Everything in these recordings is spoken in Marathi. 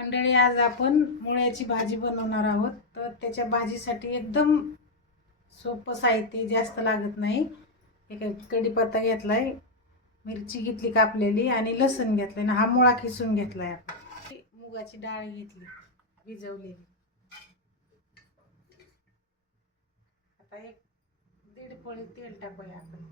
मंडळी आज आपण मुळ्याची भाजी बनवणार आहोत. तर त्याच्या भाजीसाठी एकदम सोपं साहित्य जास्त लागत नाही. एक कढीपत्ता घेतला आहे मिरची घेतली कापलेली आणि लसूण घेतलं आणि हा मुळा खिसून आहे आपण. मुगाची डाळ घेतली भिजवलेली. आता एक दीड पळी तेल टाकूया आपण.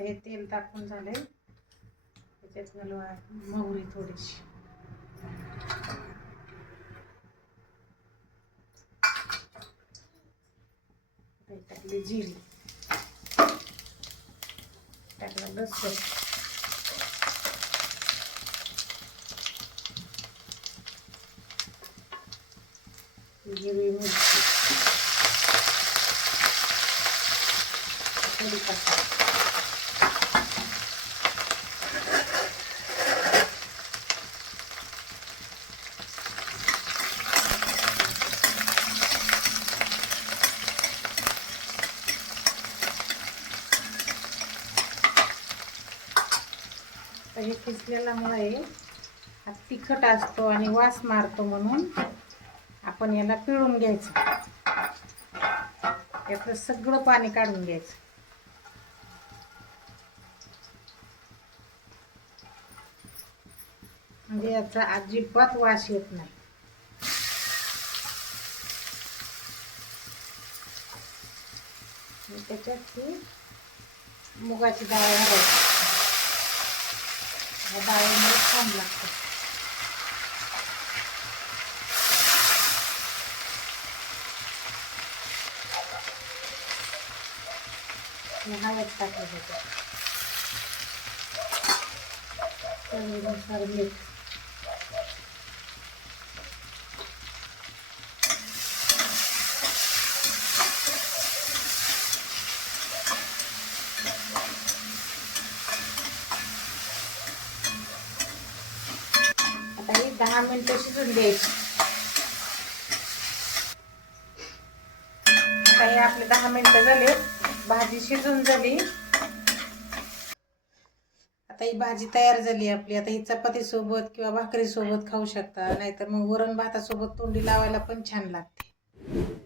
आता हे तेल टाकून झाले त्याच्यात घालू मोहरी थोडीशी. टाकली जिरी. टाकलं लसूण. जिरी मिरची. कढीपत्ता तर हे किसलेला हा तिखट असतो आणि वास मारतो म्हणून आपण याला पिळून घ्यायचं. यातलं सगळं पाणी काढून घ्यायचं. म्हणजे याचा अजिबात वास येत नाही. त्याच्यात मुगाची डाळ घालायची. छान लागतं हे हळद टाकायचं त्याच्यात. मीठ आता ही दहा मिनिटं शिजून द्यायची आता हे आपले दहा मिनिटं झाले. भाजी शिजून झाली. आता ही भाजी तयार झाली आपली. आता ही चपाती सोबत किंवा भाकरी सोबत खाऊ शकता. नाहीतर मग वरण भातासोबत तोंडी लावायला पण छान लागते.